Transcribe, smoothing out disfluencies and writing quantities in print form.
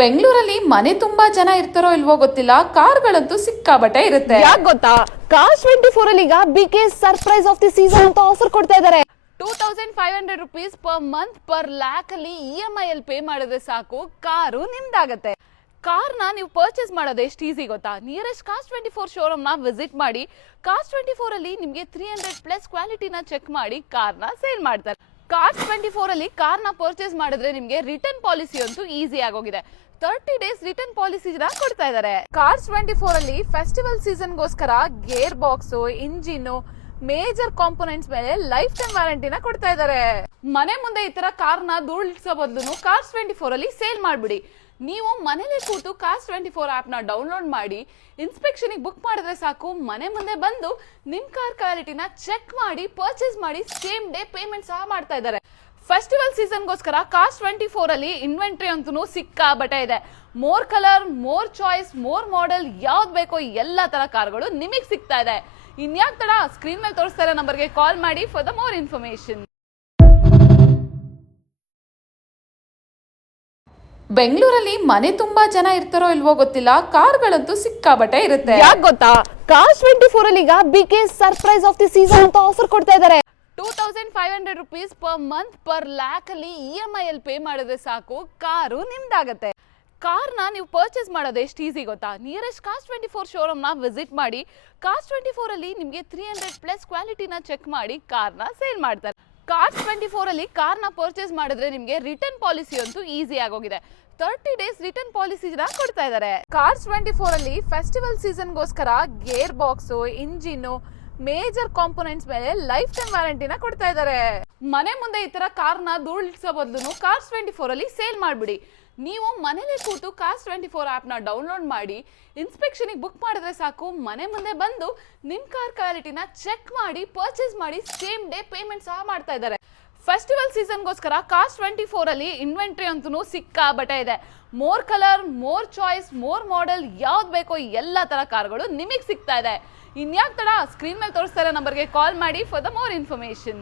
ಬೆಂಗಳೂರಲ್ಲಿ ಮನೆ ತುಂಬಾ ಜನ ಇರ್ತಾರೋ ಇಲ್ವೋ ಗೊತ್ತಿಲ್ಲ, ಕಾರ್ಗಳಂತೂ ಸಿಕ್ಕಾಬಟ್ಟೆ ಇರುತ್ತೆ. ಯಾಕೆ ಗೊತ್ತಾ? Cars24 ಅಲ್ಲಿ ಈಗ biggest surprise of the season ಅಂತ ಆಫರ್ ಕೊಡ್ತಾ ಇದ್ದಾರೆ. 2500 rupees per month per lac ಅಲ್ಲಿ EMI ಅಲ್ಲಿ ಪೇ ಮಾಡಿದ್ರೆ ಸಾಕು, ಕಾರು ನಿಮ್ದಾಗತ್ತೆ. ಕಾರ್ನ ನೀವು ಪರ್ಚೇಸ್ ಮಾಡೋದು ಎಷ್ಟು ಈಸಿ ಗೊತ್ತಾ? ನಿಯರೆಸ್ಟ್ Cars24 ಶೋರೂಮ್ ನ ವಿಸಿಟ್ ಮಾಡಿ. Cars24 ಅಲ್ಲಿ ನಿಮಗೆ 300+ ಕ್ವಾಲಿಟಿನ ಚೆಕ್ ಮಾಡಿ ಕಾರ್ನ ಸೇಲ್ ಮಾಡ್ತಾರೆ. Cars24 ಅಲ್ಲಿ ಕಾರ್ನ ಪರ್ಚೇಸ್ ಮಾಡಿದ್ರೆ ನಿಮಗೆ ರಿಟರ್ನ್ ಪಾಲಿಸಿ ಅಂತೂ ಈಸಿ ಆಗೋಗಿದೆ. 30 ಡೇಸ್ ರಿಟರ್ನ್ ಪಾಲಿಸಿ ಕೊಡ್ತಾ ಇದ್ದಾರೆ. Cars24 ಅಲ್ಲಿ ಫೆಸ್ಟಿವಲ್ ಸೀಸನ್ ಗೋಸ್ಕರ gear box, engine, major components ಮೇಲೆ ಲೈಫ್ ಟೈಮ್ ವ್ಯಾರಂಟಿನ ಕೊಡ್ತಾ ಇದ್ದಾರೆ. ಮನೆ ಮುಂದೆ ಈ ತರ ಕಾರ್ನ ಧೂಳಿಸೋ ಬದಲು Cars24 ಅಲ್ಲಿ ಸೇಲ್ ಮಾಡ್ಬಿಡಿ. ನೀವು ಮನೇಲಿ ಕೂತು Cars24 ಆಪ್ ನ ಡೌನ್ಲೋಡ್ ಮಾಡಿ ಇನ್ಸ್ಪೆಕ್ಷನ್ ಬುಕ್ ಮಾಡಿದ್ರೆ ಸಾಕು, ಮನೆ ಮುಂದೆ ಬಂದು ನಿಮ್ ಕಾರ್ ಕ್ವಾಲಿಟಿನ ಚೆಕ್ ಮಾಡಿ ಪರ್ಚೇಸ್ ಮಾಡಿ ಸೇಮ್ ಡೇ ಪೇಮೆಂಟ್ ಸಹ ಮಾಡ್ತಾ ಇದ್ದಾರೆ. ಫೆಸ್ಟಿವಲ್ ಸೀಸನ್ ಗೋಸ್ಕರ Cars24 ಅಲ್ಲಿ ಇನ್ವೆಂಟರಿ ಅಂತೂ ಸಿಕ್ಕಾಬಟ್ಟೆ ಇದೆ. More colour, more choice, more model, ಯಾವ್ದು ಬೇಕೋ ಎಲ್ಲಾ ತರ ಕಾರ್ಗಳು ನಿಮಗೆ ಸಿಗ್ತಾ ಇದೆ. ಇನ್ಯಾಕ್ ತಡ, ಸ್ಕ್ರೀನ್ ಮೇಲೆ ತೋರಿಸ್ತಾ ಇರೋ ನಂಬರ್ಗೆ ಕಾಲ್ ಮಾಡಿ ಫಾರ್ ದ ಮೋರ್ ಇನ್ಫಾರ್ಮೇಶನ್. ಬೆಂಗಳೂರಲ್ಲಿ ಮನೆ ತುಂಬಾ ಜನ ಇರ್ತಾರೋ ಇಲ್ವೋ ಗೊತ್ತಿಲ್ಲ, ಕಾರ್ಗಳಂತೂ ಸಿಕ್ಕಾಬಟ್ಟೆ ಇರುತ್ತೆ. ಯಾಕೆ ಗೊತ್ತಾ? Cars24 ಅಲ್ಲಿ ಈಗ biggest surprise of the season ಅಂತ ಆಫರ್ ಕೊಡ್ತಾ ಇದ್ದಾರೆ. 2500 rupees per month per lac ಅಲ್ಲಿ EMI ಅಲ್ಲಿ ಪೇ ಮಾಡಿದ್ರೆ ಸಾಕು, ಕಾರು ನಿಮ್ದಾಗತ್ತೆ. ಕಾರ್ನ ನೀವು ಪರ್ಚೇಸ್ ಮಾಡೋದು ಎಷ್ಟು ಈಸಿ ಗೊತ್ತಾ? ನಿಯರೆಸ್ಟ್ Cars24 ಶೋರೂಮ್ ನ ವಿಸಿಟ್ ಮಾಡಿ. Cars24 ಅಲ್ಲಿ ನಿಮಗೆ 300+ ಕ್ವಾಲಿಟಿನ ಚೆಕ್ ಮಾಡಿ ಕಾರ್ನ ಸೇಲ್ ಮಾಡ್ತಾರೆ. Cars24 ಅಲ್ಲಿ ಕಾರ್ನ ಪರ್ಚೇಸ್ ಮಾಡಿದ್ರೆ ನಿಮಗೆ ರಿಟರ್ನ್ ಪಾಲಿಸಿ ಅಂತೂ ಈಸಿ ಆಗೋಗಿದೆ. 30 ಡೇಸ್ ರಿಟರ್ನ್ ಪಾಲಿಸಿ ಕೊಡ್ತಾ ಇದ್ದಾರೆ. Cars24 ಅಲ್ಲಿ ಫೆಸ್ಟಿವಲ್ ಸೀಸನ್ ಗೋಸ್ಕರ gear box, engine, major components ಮೇಲೆ ಲೈಫ್ ಟೈಮ್ ವ್ಯಾರಂಟಿನ ಕೊಡ್ತಾ ಇದ್ದಾರೆ. ಮನೆ ಮುಂದೆ ಈ ತರ ಕಾರ್ನ ಧೂಳಿಸೋ ಬದಲು Cars24 ಅಲ್ಲಿ ಸೇಲ್ ಮಾಡ್ಬಿಡಿ. ನೀವು ಮನೇಲಿ ಕೂತು Cars24 ಆಪ್ ನ ಡೌನ್ಲೋಡ್ ಮಾಡಿ ಇನ್ಸ್ಪೆಕ್ಷನ್ ಬುಕ್ ಮಾಡಿದ್ರೆ ಸಾಕು, ಮನೆ ಮುಂದೆ ಬಂದು ನಿಮ್ ಕಾರ್ ಕ್ವಾಲಿಟಿನ ಚೆಕ್ ಮಾಡಿ ಪರ್ಚೇಸ್ ಮಾಡಿ ಸೇಮ್ ಡೇ ಪೇಮೆಂಟ್ ಸಹ ಮಾಡ್ತಾ ಇದ್ದಾರೆ. ಫೆಸ್ಟಿವಲ್ ಸೀಸನ್ ಗೋಸ್ಕರ Cars24 ಅಲ್ಲಿ ಇನ್ವೆಂಟರಿ ಅಂತೂ ಸಿಕ್ಕಾಬಟ್ಟೆ ಇದೆ. More colour, more choice, more model, ಯಾವ್ದು ಬೇಕೋ ಎಲ್ಲಾ ತರ ಕಾರ್ಗಳು ನಿಮಗೆ ಸಿಗ್ತಾ ಇದೆ. ಇನ್ಯಾಕ್ ತಡ, ಸ್ಕ್ರೀನ್ ಮೇಲೆ ತೋರಿಸ್ತಾ ಇರೋ ನಂಬರ್ಗೆ ಕಾಲ್ ಮಾಡಿ ಫಾರ್ ದ ಮೋರ್ ಇನ್ಫಾರ್ಮೇಶನ್.